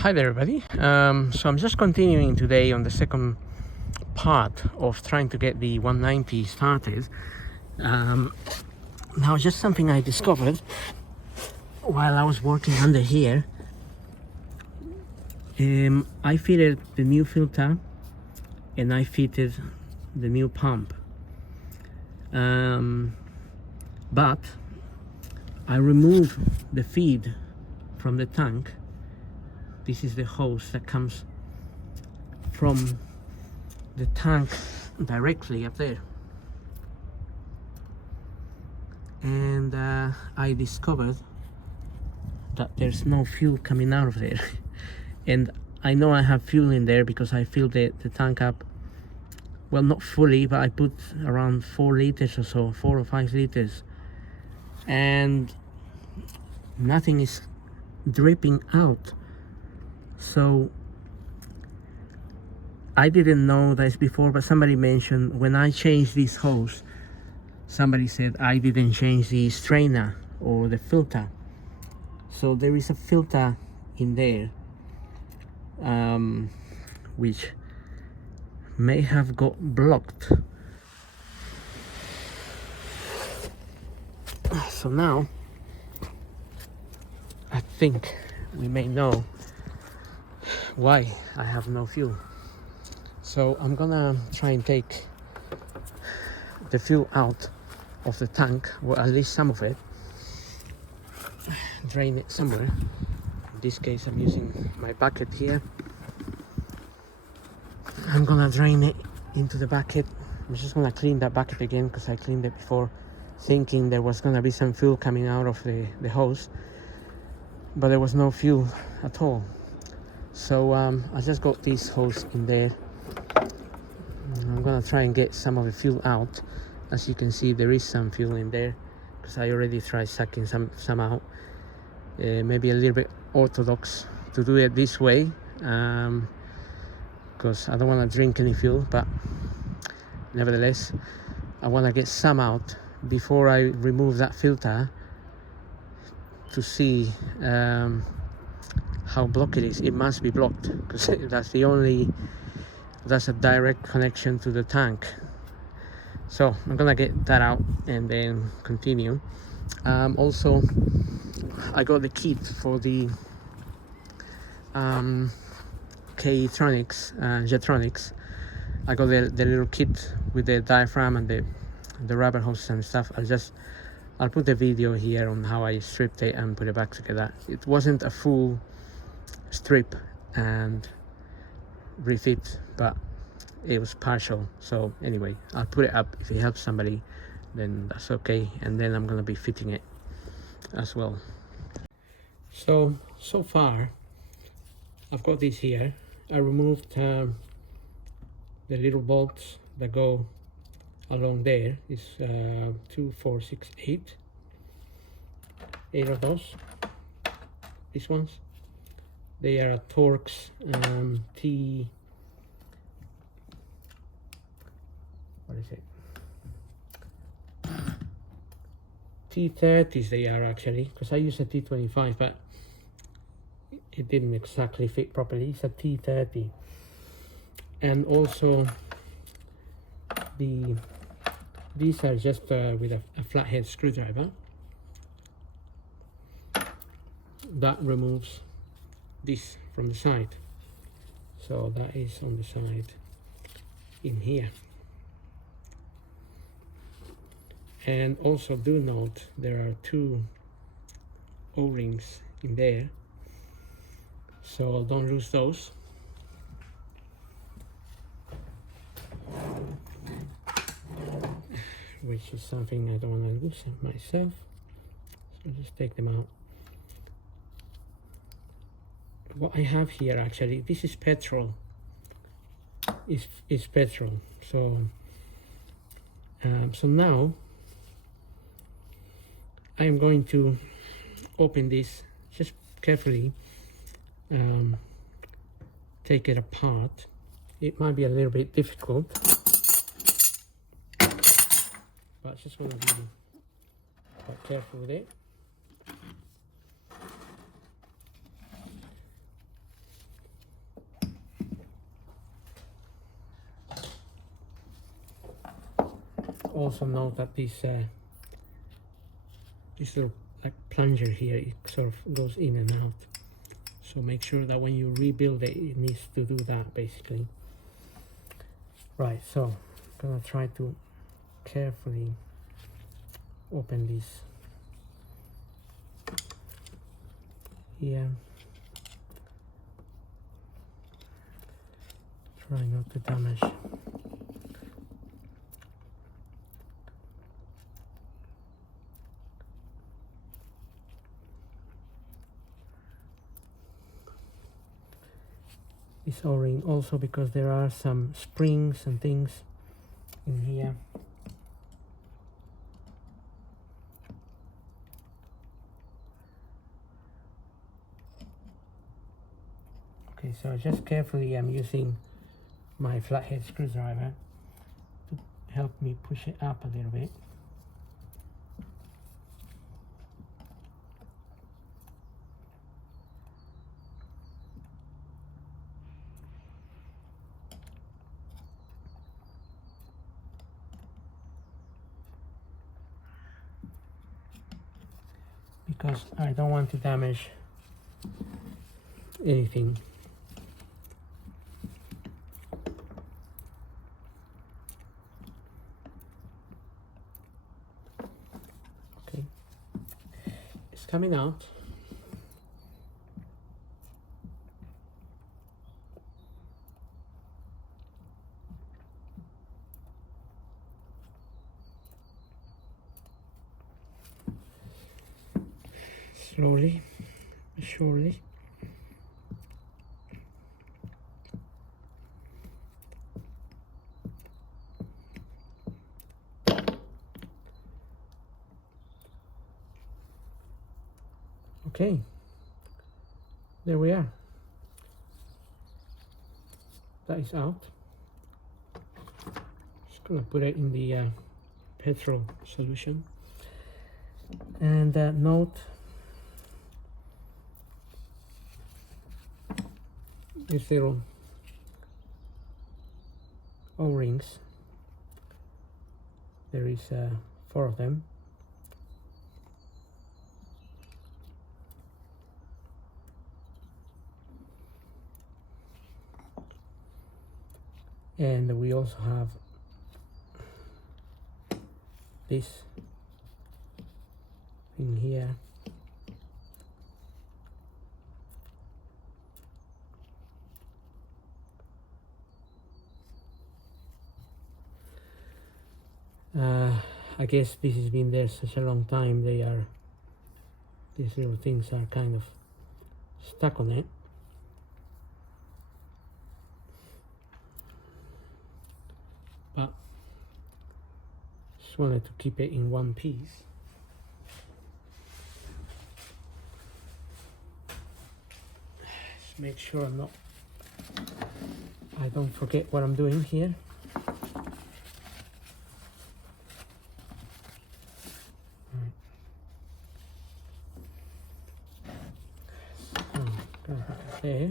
Hi there, everybody. So I'm just continuing today on the second part of trying to get the 190 started. Now, just something I discovered while I was working under here. I fitted the new filter and I fitted the new pump. But I removed the feed from the tank. This is the hose that comes from the tank directly up there, and I discovered that there's no fuel coming out of there. And I know I have fuel in there because I filled the tank up, well, not fully, but I put around 4 liters or so, 4 or 5 liters, and nothing is dripping out. So I didn't know this before, but somebody mentioned when I changed this hose, somebody said I didn't change the strainer or the filter. So there is a filter in there which may have got blocked. So now I think we may know why I have no fuel. So I'm gonna try and take the fuel out of the tank, or at least some of it, drain it somewhere. In this case I'm using my bucket here. I'm gonna drain it into the bucket. I'm just gonna clean that bucket again because I cleaned it before, thinking there was gonna be some fuel coming out of the hose, but there was no fuel at all. So I just got this hose in there. I'm gonna try and get some of the fuel out. As you can see, there is some fuel in there because I already tried sucking some out. Maybe a little bit orthodox to do it this way, because I don't want to drink any fuel, but nevertheless I want to get some out before I remove that filter to see how blocked it is. It must be blocked because that's a direct connection to the tank. So I'm gonna get that out and then continue. Also, I got the kit for the KE Jetronics. I got the little kit with the diaphragm and the rubber hoses and stuff. I'll put the video here on how I stripped it and put it back together. It wasn't a full strip and refit, but it was partial. So anyway, I'll put it up. If it helps somebody, then that's okay. And then I'm gonna be fitting it as well. So far I've got this here. I removed the little bolts that go along there. It's 2, 4, 6, 8 of those. These ones, they are Torx T30s they are actually, because I use a T25, but it didn't exactly fit properly. It's a T30. And also these are just with a flathead screwdriver that removes this from the side. So that is on the side in here. And also do note there are 2 O-rings in there, so don't lose those. Which is something I don't want to lose myself, so just take them out. What I have here, actually, this is petrol. It's petrol. So now I am going to open this just carefully, take it apart. It might be a little bit difficult, but just want to be quite careful with it. also note that this little like plunger here, it sort of goes in and out. So make sure that when you rebuild it, it needs to do that basically. Right, so I'm gonna try to carefully open this here. Try not to damage. This O-ring also, because there are some springs and things in here. Okay, so just carefully I'm using my flathead screwdriver to help me push it up a little bit. Because I don't want to damage anything. Okay, it's coming out. Slowly, surely. Okay, there we are. That is out. Just gonna put it in the petrol solution. And note, these little O-rings, there is 4 of them. And we also have this in here. I guess this has been there such a long time, these little things are kind of stuck on it. But just wanted to keep it in one piece. Just make sure I don't forget what I'm doing here. There,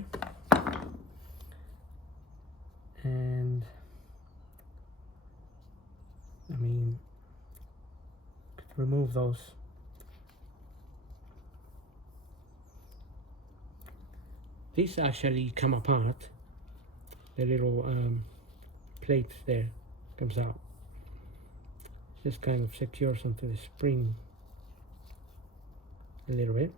and I mean, remove those. These actually come apart. The little plate there comes out. Just kind of secures onto the spring a little bit.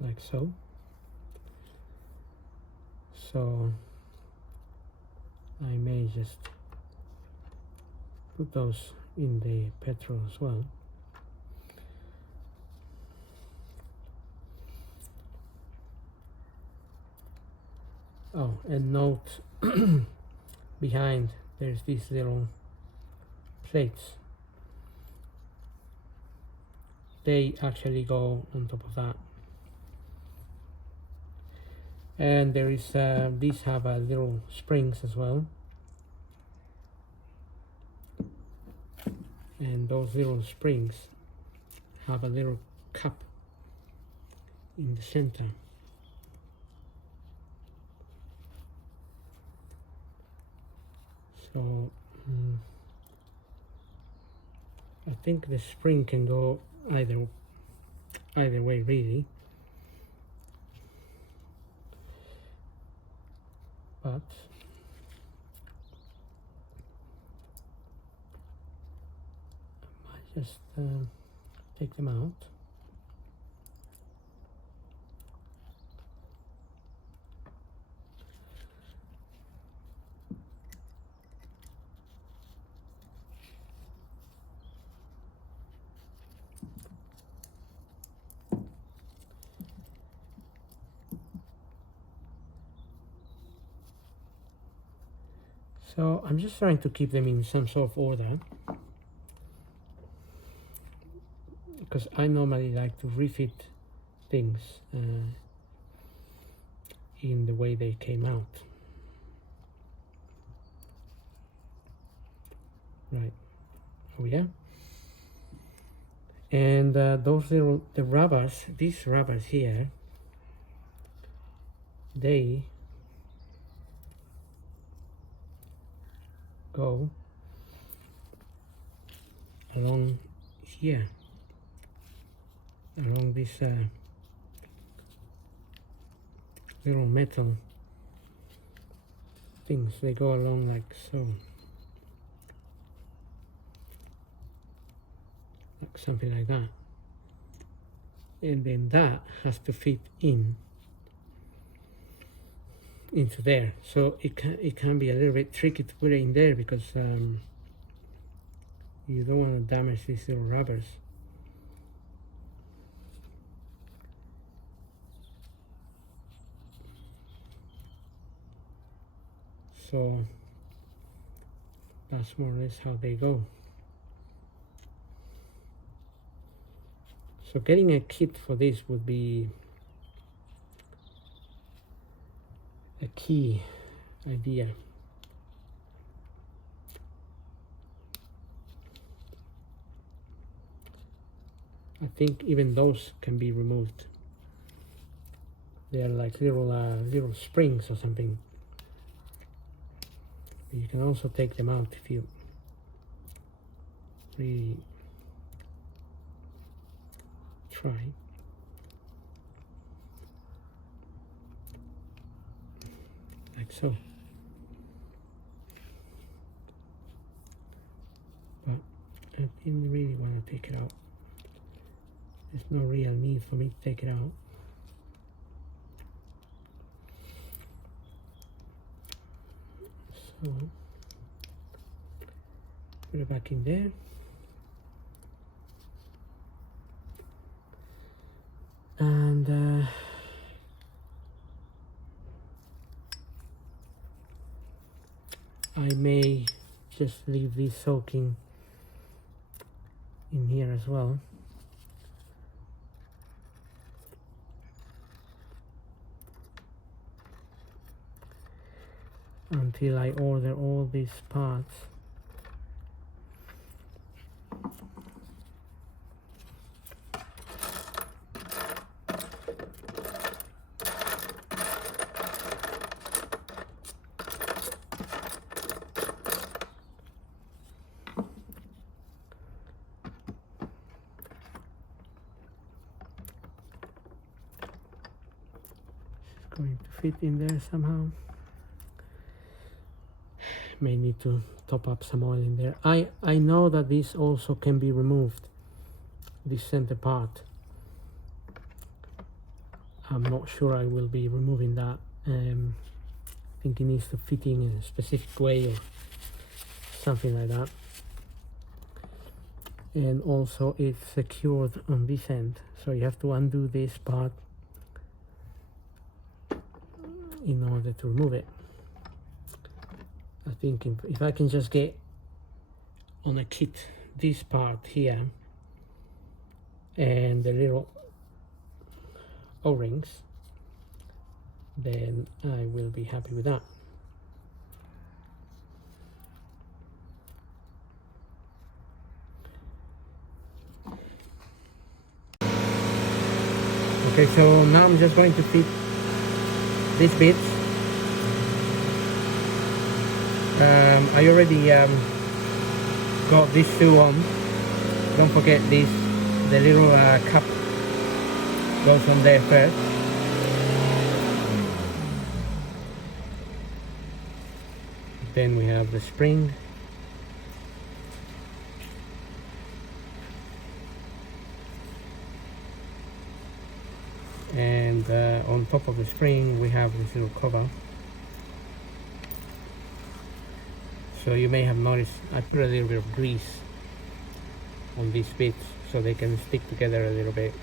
Like so. So I may just put those in the petrol as well. Oh, and note behind there's these little plates. They actually go on top of that. And there is these have little springs as well. and those little springs have a little cup in the center. So I think the spring can go either way really, but I might just take them out. So I'm just trying to keep them in some sort of order, because I normally like to refit things in the way they came out. Right, oh yeah. And the rubbers, these rubbers here, they go along here, along this little metal things. They go along like so, like something like that, and then that has to fit into there. So it can be a little bit tricky to put it in there, because you don't want to damage these little rubbers. So that's more or less how they go. So getting a kit for this would be a key idea. I think even those can be removed. They are like little springs or something. But you can also take them out if you really try. Like so. But I didn't really want to take it out. There's no real need for me to take it out. So put it back in there. And I may just leave this soaking in here as well. Until I order all these parts. It's going to fit in there somehow. May need to top up some oil in there. I know that this also can be removed, this center part. I'm not sure I will be removing that. I think it needs to fit in a specific way or something like that. And also it's secured on this end, so you have to undo this part in order to remove it. I think if I can just get on a kit this part here and the little O-rings, then I will be happy with that. Okay, so now I'm just going to fit these bits. I already got these two on. Don't forget this, the little cup goes on there first. Then we have the spring. And on top of the spring we have this little cover. So you may have noticed I put a little bit of grease on these bits so they can stick together a little bit.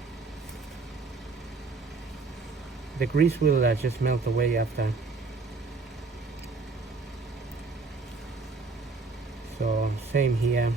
The grease will just melt away after. So same here.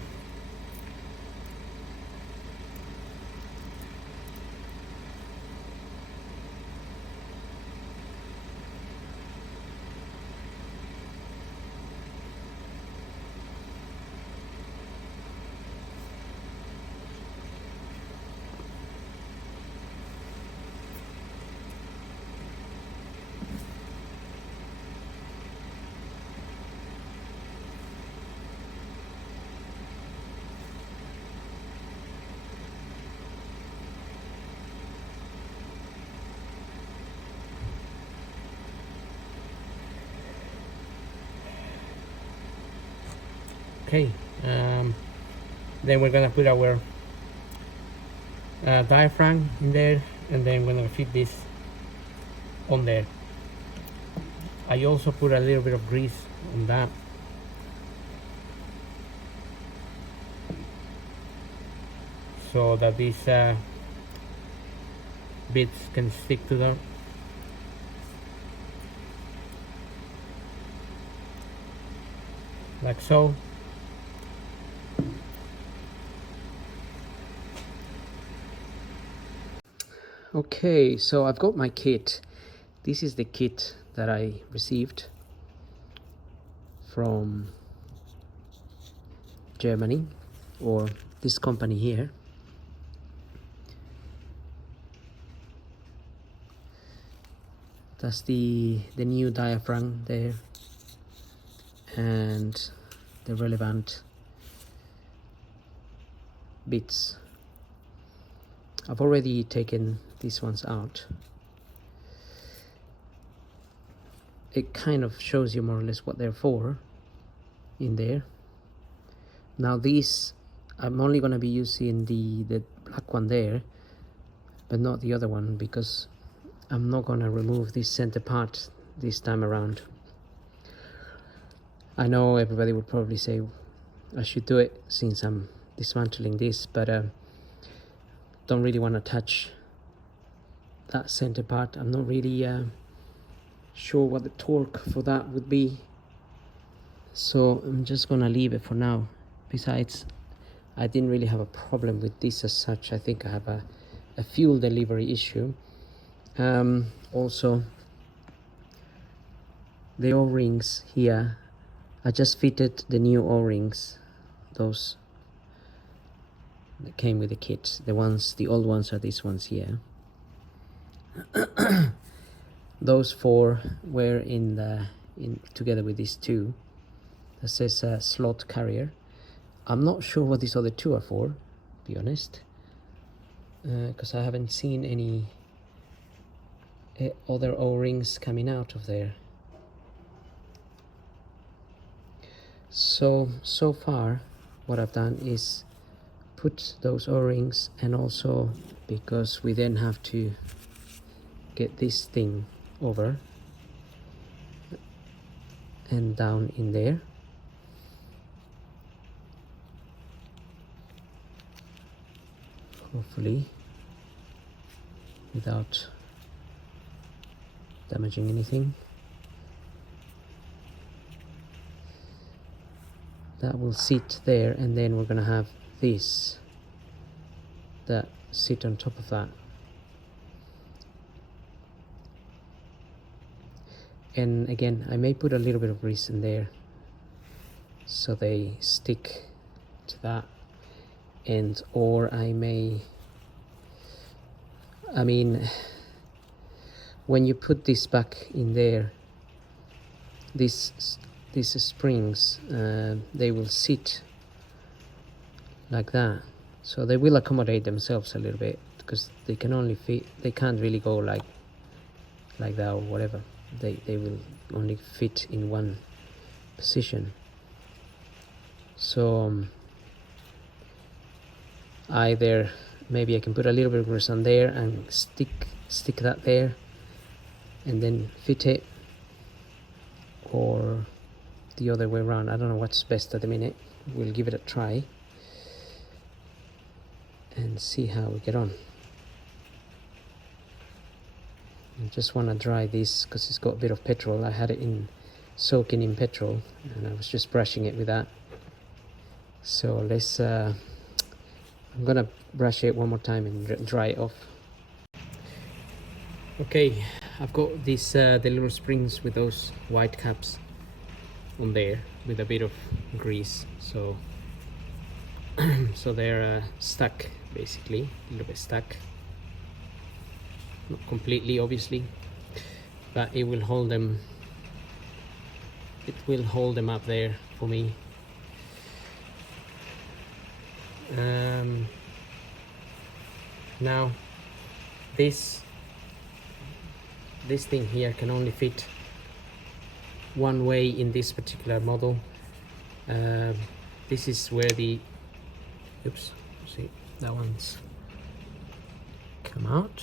Okay, then we're gonna put our diaphragm in there, and then we're gonna fit this on there. I also put a little bit of grease on that. So that these bits can stick to them. Like so. Okay, so I've got my kit. This is the kit that I received from Germany, or this company here. That's the new diaphragm there, and the relevant bits. I've already taken these ones out. It kind of shows you more or less what they're for in there. Now these, I'm only going to be using the black one there, but not the other one, because I'm not going to remove this center part this time around. I know everybody would probably say I should do it since I'm dismantling this, but don't really want to touch that center part. I'm not really sure what the torque for that would be, so I'm just gonna leave it for now. Besides, I didn't really have a problem with this as such. I think I have a fuel delivery issue. Also, the O-rings here, I just fitted the new O-rings, those that came with the kit. The old ones are these ones here. Those four were in together with these two. That says slot carrier. I'm not sure what these other two are for, to be honest, because I haven't seen any other O-rings coming out of there. So far what I've done is put those O-rings, and also because we then have to get this thing over and down in there. Hopefully without damaging anything. That will sit there, and then we're gonna have this that sit on top of that. And again, I may put a little bit of grease in there so they stick to that, and or I may I mean, when you put this back in there, these springs, they will sit like that, so they will accommodate themselves a little bit, because they can only fit, they can't really go like that or whatever. They will only fit in one position. So either maybe I can put a little bit of grease on there and stick that there and then fit it, or the other way around. I don't know what's best at the minute. We'll give it a try and see how we get on. I just want to dry this because it's got a bit of petrol. I had it in soaking in petrol and I was just brushing it with that. So let's I'm gonna brush it one more time and dry it off. Okay, I've got these the little springs with those white caps on there with a bit of grease, so so they're stuck, basically a little bit stuck, not completely obviously, but it will hold them up there for me. Now this thing here can only fit one way in this particular model. This is where the see, that one's come out.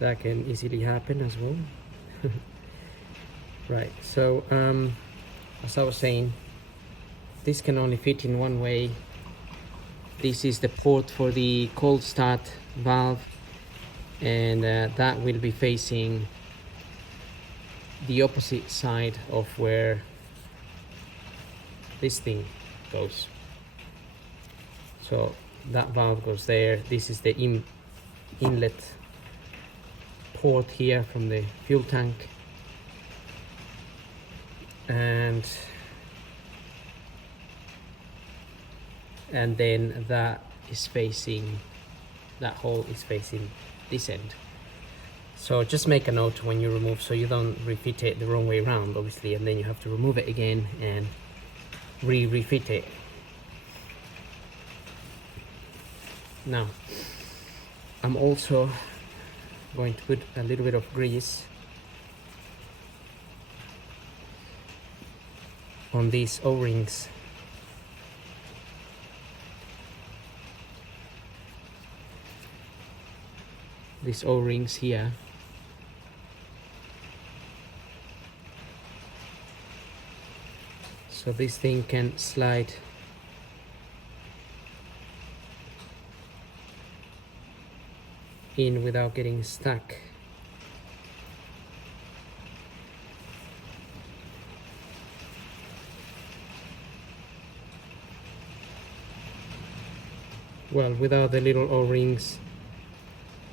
That can easily happen as well. Right, so as I was saying, this can only fit in one way. This is the port for the cold start valve, and that will be facing the opposite side of where this thing goes. So that valve goes there. This is the inlet port here from the fuel tank, and then that hole is facing this end. So just make a note when you remove, so you don't refit it the wrong way around, obviously, and then you have to remove it again and refit it. Now I'm also going to put a little bit of grease on these O-rings. These O-rings here. So this thing can slide in without getting stuck. Well, without the little O-rings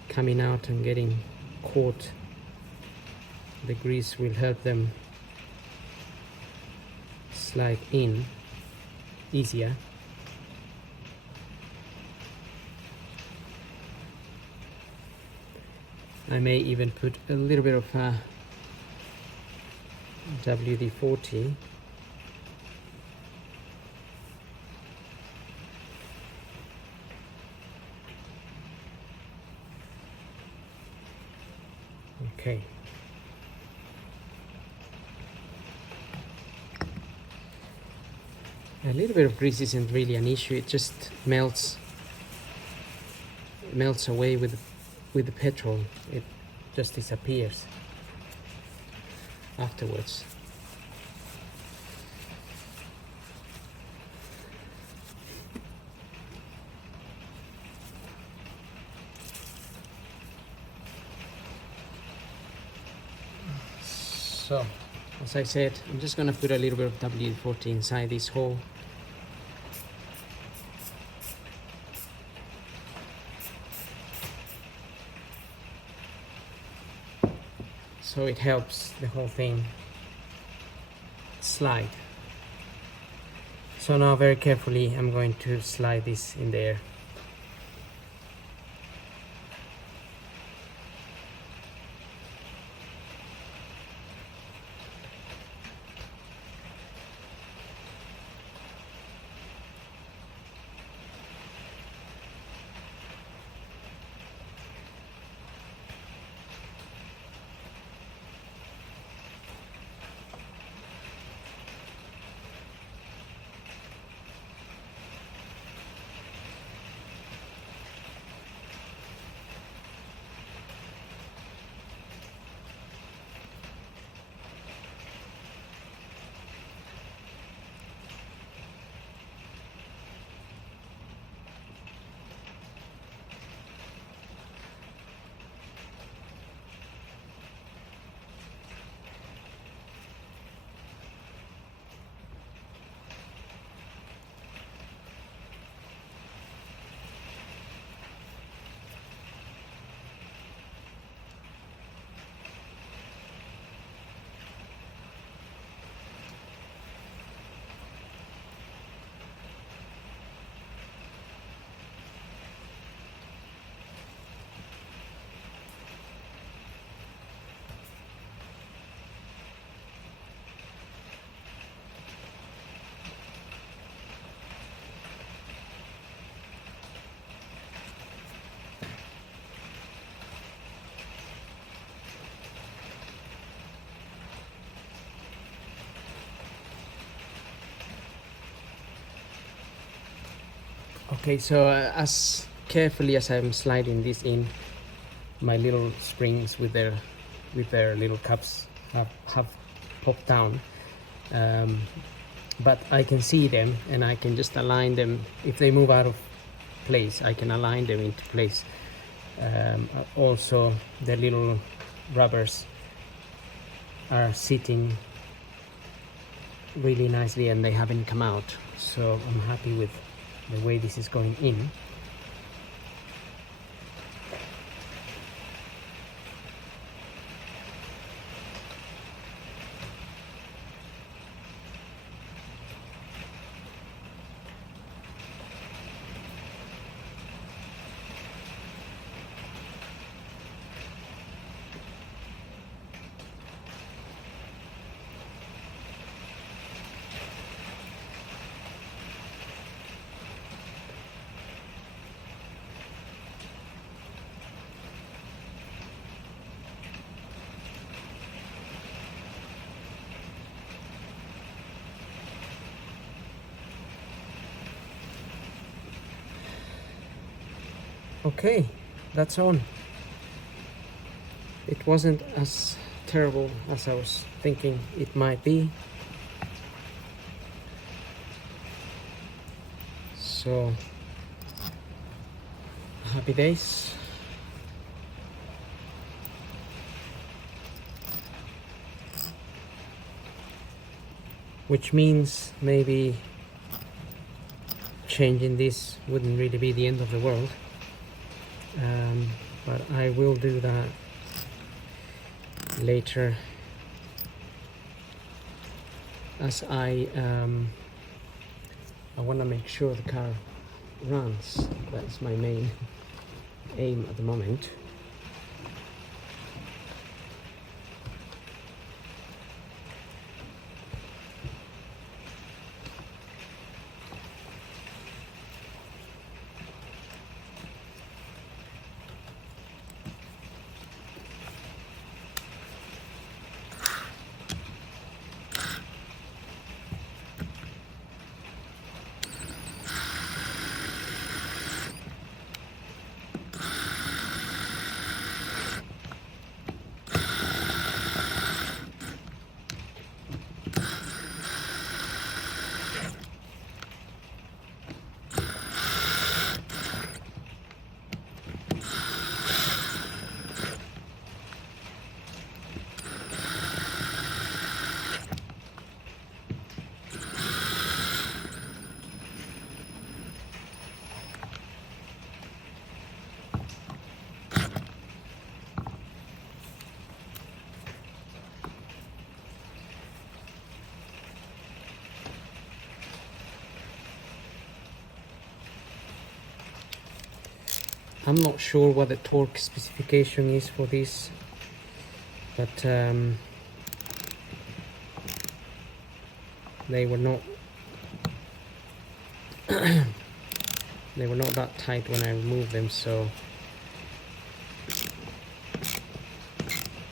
coming out and getting caught, the grease will help them slide in easier. I may even put a little bit of WD-40 . Okay. A little bit of grease isn't really an issue. It just melts away with the petrol. It just disappears afterwards. So, as I said, I'm just going to put a little bit of WD-40 inside this hole. So it helps the whole thing slide. So now very carefully I'm going to slide this in there. Okay, so as carefully as I'm sliding this in, my little springs with their little cups have popped down, but I can see them and I can just align them. If they move out of place, I can align them into place. Also, the little rubbers are sitting really nicely and they haven't come out, so I'm happy with the way this is going in. Okay, that's on. It wasn't as terrible as I was thinking it might be. So, happy days. Which means maybe changing this wouldn't really be the end of the world. But I will do that later, as I want to make sure the car runs. That's my main aim at the moment. I'm not sure what the torque specification is for this, but they were not they were not that tight when I removed them, so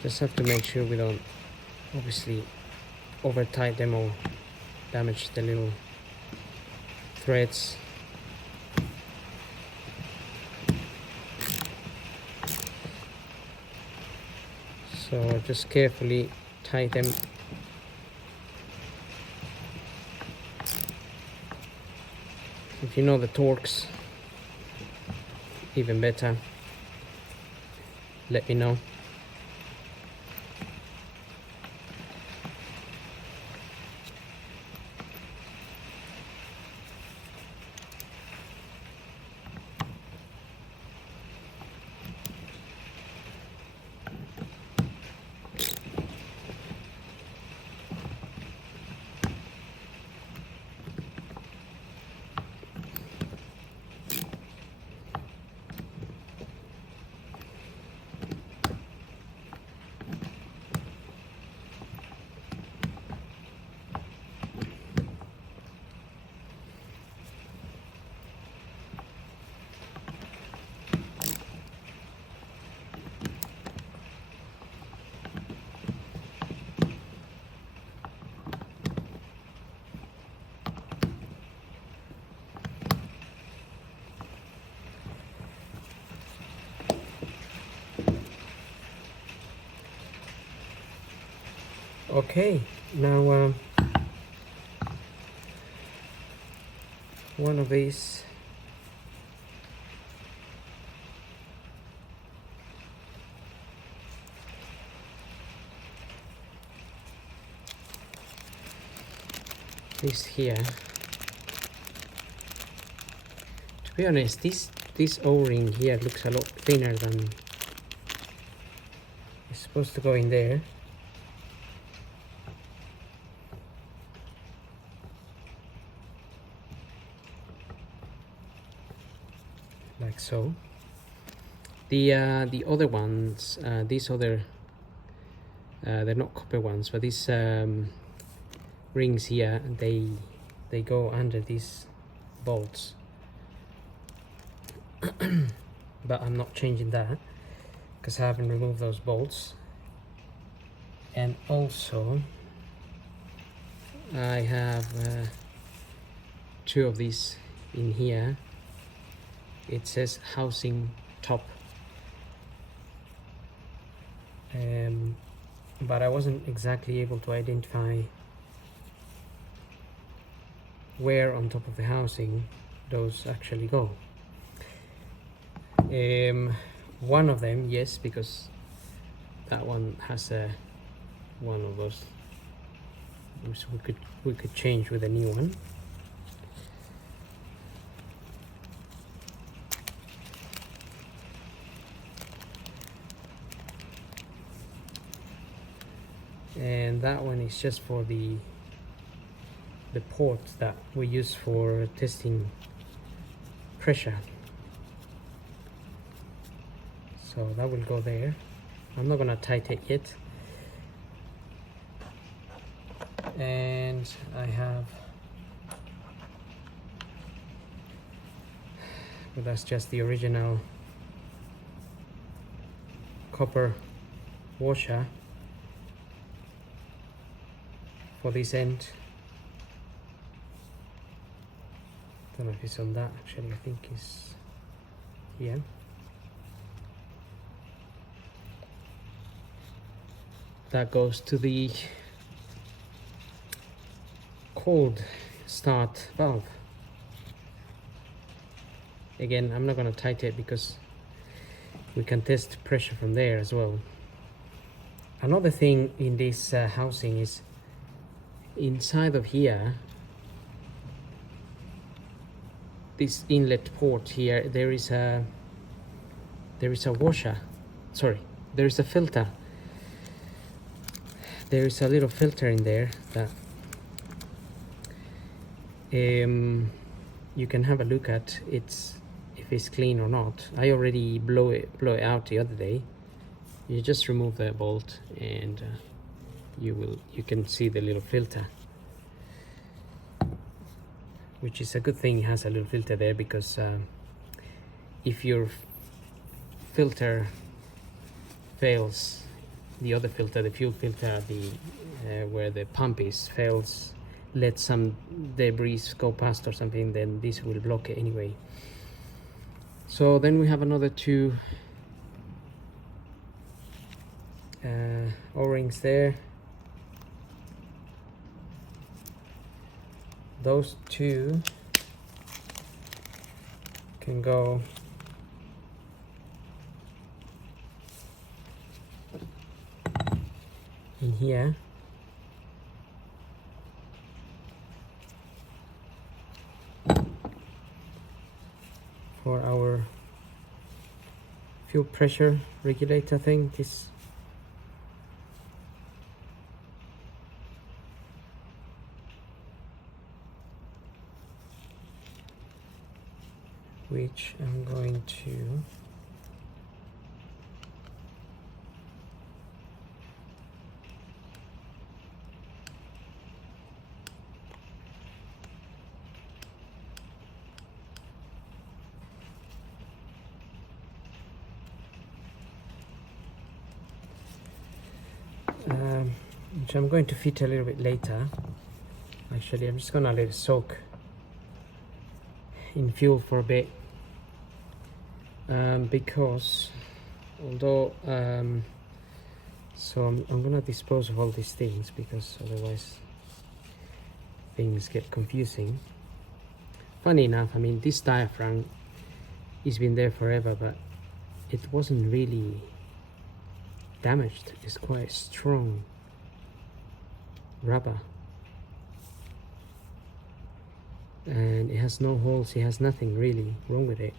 just have to make sure we don't obviously over tight them or damage the little threads. So just carefully tie them. If you know the torques, even better, let me know. Okay, now one of these here, to be honest, this O-ring here looks a lot thinner than it's supposed to go in there. Like so. The other ones, these other they're not copper ones, but these rings here, they go under these bolts. But I'm not changing that because I haven't removed those bolts. And also I have two of these in here. It says housing top, but I wasn't exactly able to identify where on top of the housing those actually go. One of them, yes, because that one has one of those, which we could change with a new one. And that one is just for the port that we use for testing pressure. So that will go there. I'm not gonna tighten it yet. And I have, well, that's just the original copper washer for this end. Don't know if it's on that actually, I think it's here. That goes to the cold start valve. Again, I'm not going to tighten it because we can test pressure from there as well. Another thing in this housing is inside of here, this inlet port here, there is a washer, sorry, there is a filter. There is a little filter in there that you can have a look at. It's, if if it's clean or not. I already blow it out the other day. You just remove the bolt and you can see the little filter, which is a good thing. It has a little filter there, because if your filter fails, the other filter, the fuel filter, where the pump is, fails, let some debris go past or something, then this will block it anyway. So then we have another two O-rings there. Those two can go in here. For our fuel pressure regulator thing, this which I'm going to which I'm going to fit a little bit later. Actually, I'm just gonna let it soak in fuel for a bit, because although so I'm gonna dispose of all these things, because otherwise things get confusing. Funny enough, I mean, this diaphragm has been there forever, but it wasn't really damaged. It's quite strong rubber, and it has no holes, it has nothing really wrong with it,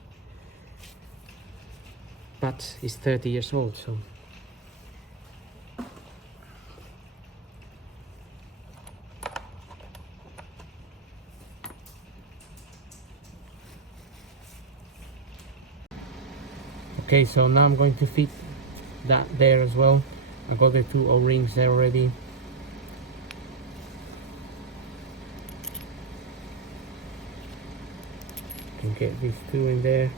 but it's 30 years old, so okay. So now I'm going to fit that there as well. I got the two O-rings there already. Can get these two in there.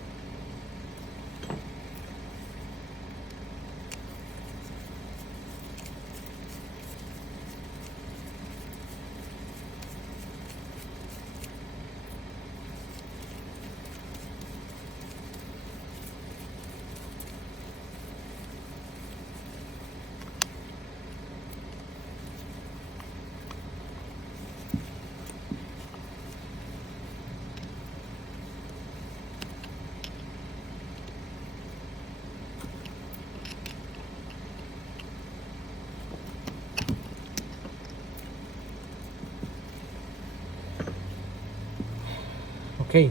Okay,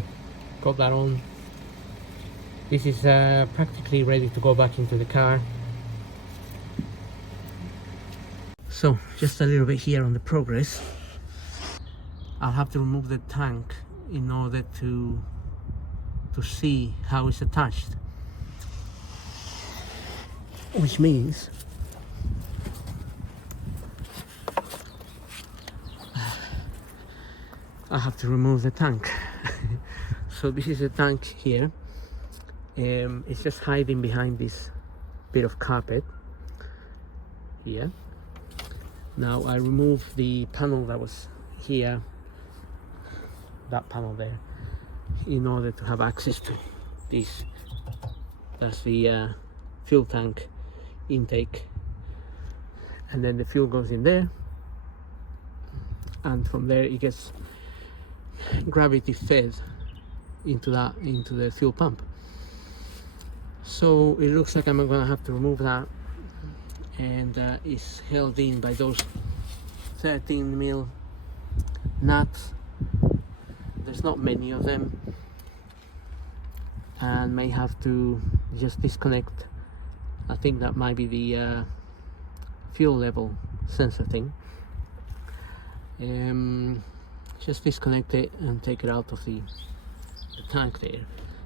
got that on. This is practically ready to go back into the car. So just a little bit here on the progress. I'll have to remove the tank in order to see how it's attached, which means I have to remove the tank. So this is the tank here. It's just hiding behind this bit of carpet here. Now I remove the panel that was here, that panel there, in order to have access to this. That's the fuel tank intake, and then the fuel goes in there, and from there it gets gravity fed into the fuel pump. So it looks like I'm gonna have to remove that, and it's held in by those 13mm nuts. There's not many of them, and may have to just disconnect. I think that might be the fuel level sensor thing. Just disconnect it and take it out of the tank there,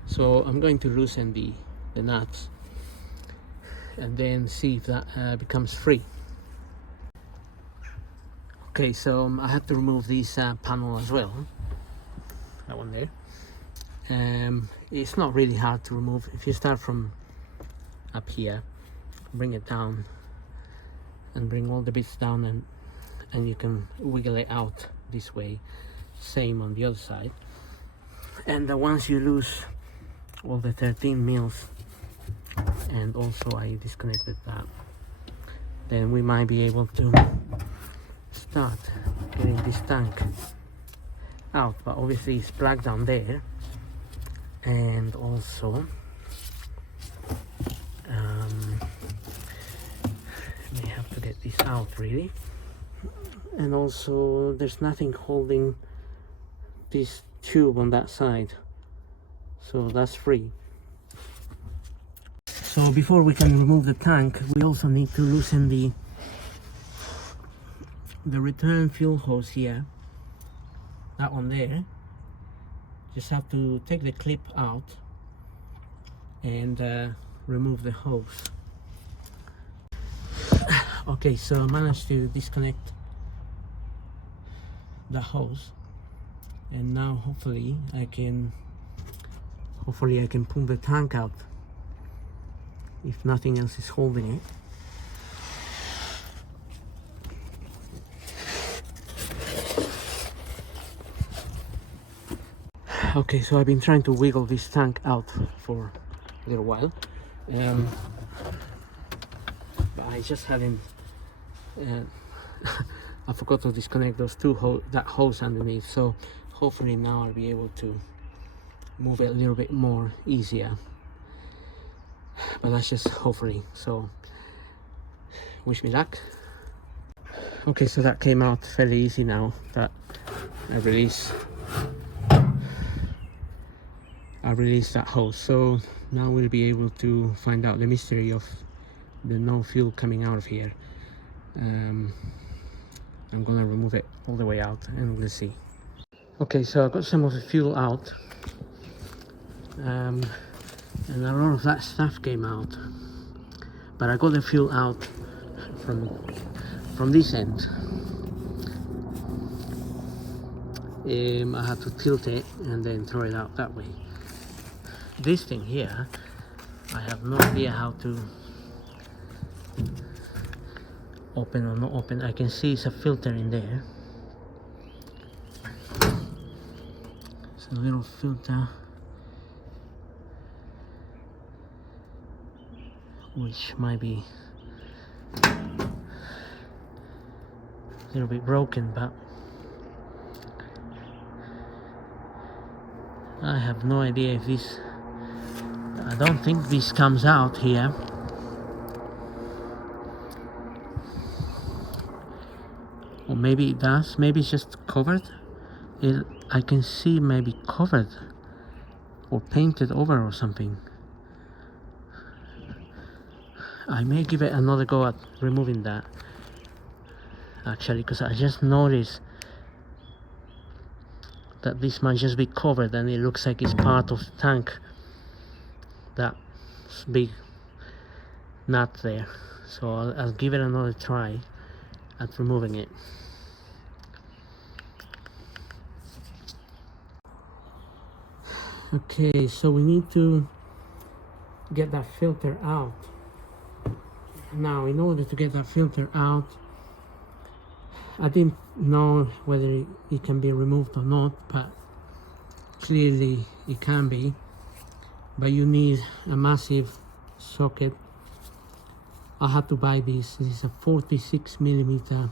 So I'm going to loosen the nuts and then see if that becomes free. Okay, so I have to remove this panel as well, that one there. It's not really hard to remove. If you start from up here, bring it down and bring all the bits down, and you can wiggle it out this way. Same on the other side. And once you lose all the 13 mils, and also I disconnected that, then we might be able to start getting this tank out. But obviously it's plugged down there, and also we have to get this out really, and also there's nothing holding this tube on that side, so that's free. So before we can remove the tank, we also need to loosen the return fuel hose here, that one there. Just have to take the clip out and remove the hose. Okay, so I managed to disconnect the hose, and now hopefully I can pull the tank out if nothing else is holding it. Okay, so I've been trying to wiggle this tank out for a little while, but I just haven't I forgot to disconnect those that hose underneath, so hopefully now I'll be able to move it a little bit more easier, but that's just hopefully. So wish me luck. Okay, so that came out fairly easy now that I released that hose. So now we'll be able to find out the mystery of the no fuel coming out of here. I'm gonna remove it all the way out and we'll see. Okay, so I got some of the fuel out, and a lot of that stuff came out, but I got the fuel out from this end. I had to tilt it and then throw it out that way. This thing here, I have no idea how to open or not open. I can see it's a filter in there. It's a little filter which might be a little bit broken, but I have no idea if this, I don't think this comes out here. Or maybe it does, maybe it's just covered. I can see maybe covered or painted over or something. I may give it another go at removing that, actually, because I just noticed that this might just be covered and it looks like it's part of the tank, that big nut there. So I'll give it another try at removing it. Okay, so we need to get that filter out. Now, in order to get that filter out, I didn't know whether it can be removed or not, but clearly it can be. But you need a massive socket. I had to buy this. This is a 46mm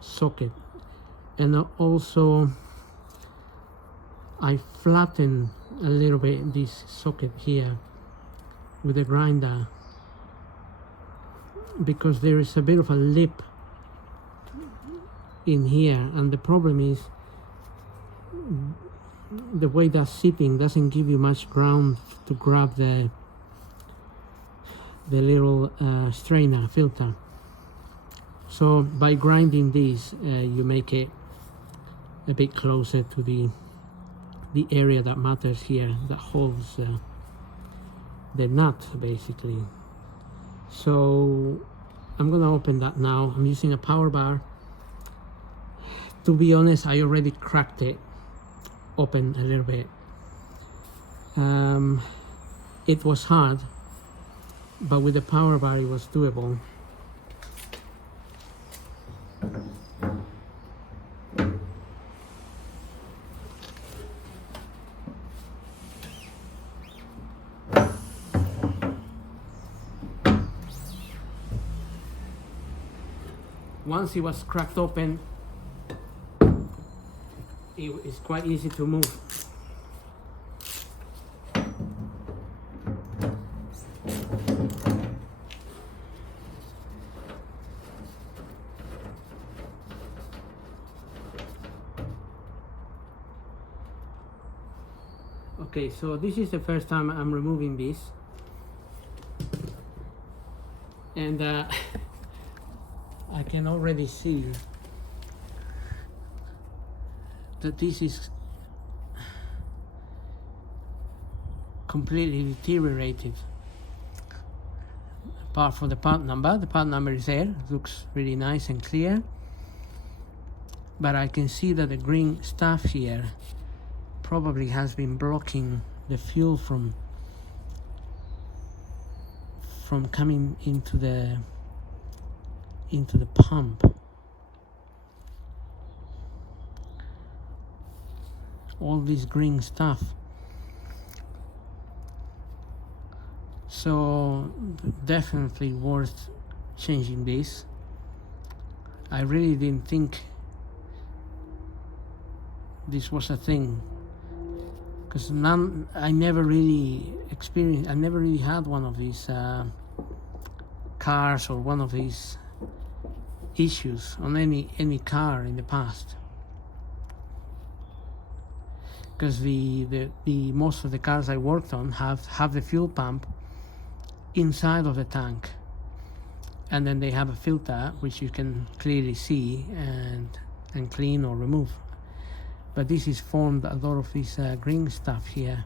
socket, and also I flattened a little bit this socket here with a grinder, because there is a bit of a lip in here, and the problem is the way that's sitting doesn't give you much ground to grab the little strainer filter. So by grinding this, you make it a bit closer to the the area that matters here, that holds the nut basically. So I'm gonna open that now. I'm using a power bar. To be honest, I already cracked it open a little bit. It was hard, but with the power bar it was doable. Once it was cracked open, it's quite easy to move. Okay, so this is the first time I'm removing this, and I can already see that this is completely deteriorated. Apart from the part number is there, it looks really nice and clear, but I can see that the green stuff here probably has been blocking the fuel from coming into the pump. All this green stuff. So definitely worth changing this. I really didn't think this was a thing, because I never really had one of these cars or one of these issues on any car in the past, because the most of the cars I worked on have the fuel pump inside of the tank, and then they have a filter which you can clearly see and clean or remove. But this is formed a lot of this green stuff here,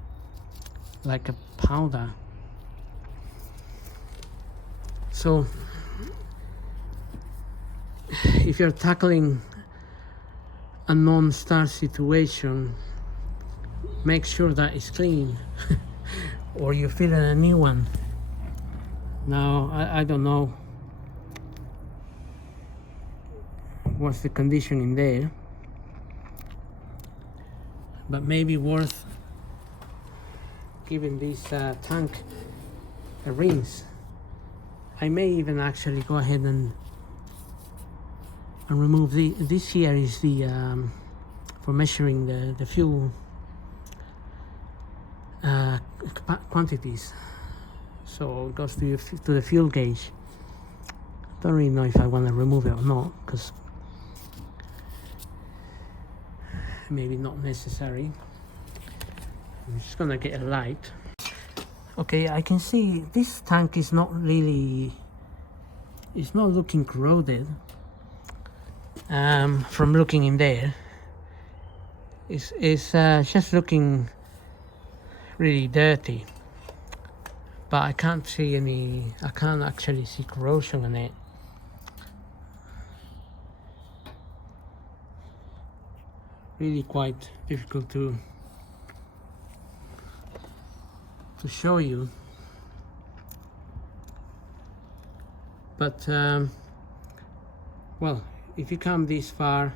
like a powder. So if you're tackling a non-start situation, make sure that it's clean or you fill in a new one. Now I don't know what's the condition in there, but maybe worth giving this tank a rinse. I may even actually go ahead and remove this here is the for measuring the fuel quantities. So it goes to the fuel gauge. Don't really know if I want to remove it or not, because maybe not necessary. I'm just gonna get a light. Okay, I can see this tank is not looking corroded. From looking in there, it's just looking really dirty, but I can't actually see corrosion in it. Really quite difficult to show you, but well, if you come this far,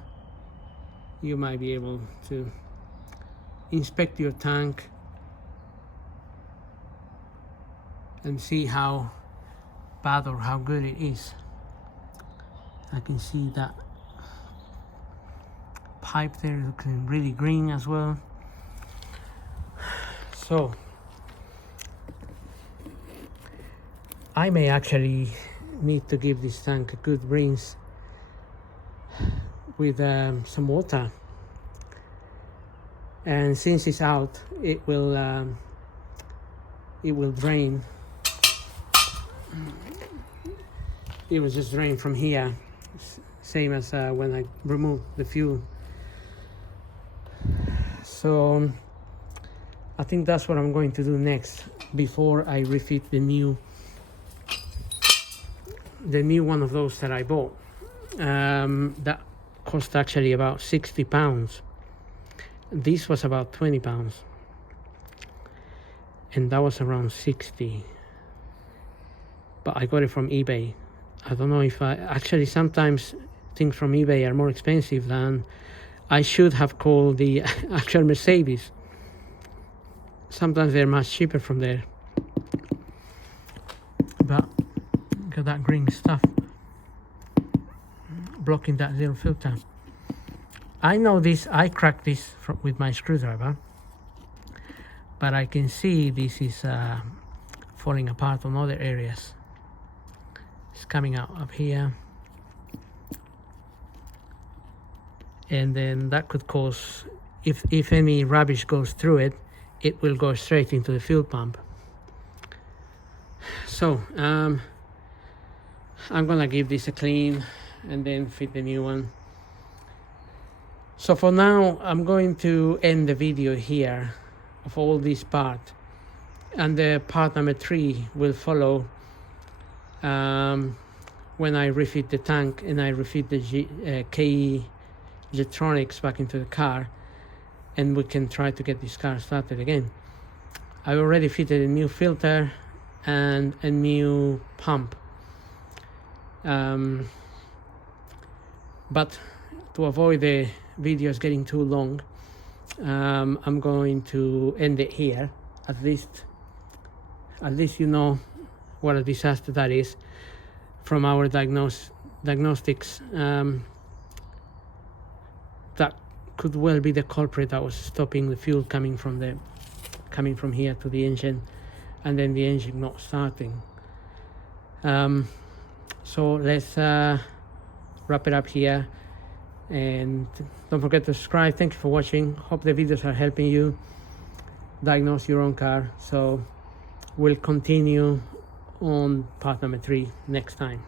you might be able to inspect your tank and see how bad or how good it is. I can see that pipe there looking really green as well. So I may actually need to give this tank a good rinse with some water, and since it's out, it will drain. It will just drain from here, same as when I removed the fuel. So I think that's what I'm going to do next before I refit the new one of those that I bought. That cost actually about £60. This was about £20, and that was around 60. But I got it from eBay. I don't know if actually sometimes things from eBay are more expensive than I should have called the actual Mercedes. Sometimes they're much cheaper from there. But got that green stuff blocking that little filter. I know this, I cracked this with my screwdriver, but I can see this is falling apart on other areas. It's coming out up here, and then that could cause, if any rubbish goes through it, it will go straight into the fuel pump. So I'm gonna give this a clean and then fit the new one. So for now, I'm going to end the video here of all this part, and the part number 3 will follow when I refit the tank and I refit the KE Jetronics back into the car, and we can try to get this car started again. I already fitted a new filter and a new pump, but to avoid the videos getting too long, I'm going to end it here. At least you know what a disaster that is from our diagnostics. That could well be the culprit that was stopping the fuel coming from here to the engine, and then the engine not starting. So let's wrap it up here, and don't forget to subscribe. Thank you for watching. Hope the videos are helping you diagnose your own car. So we'll continue on part number 3 next time.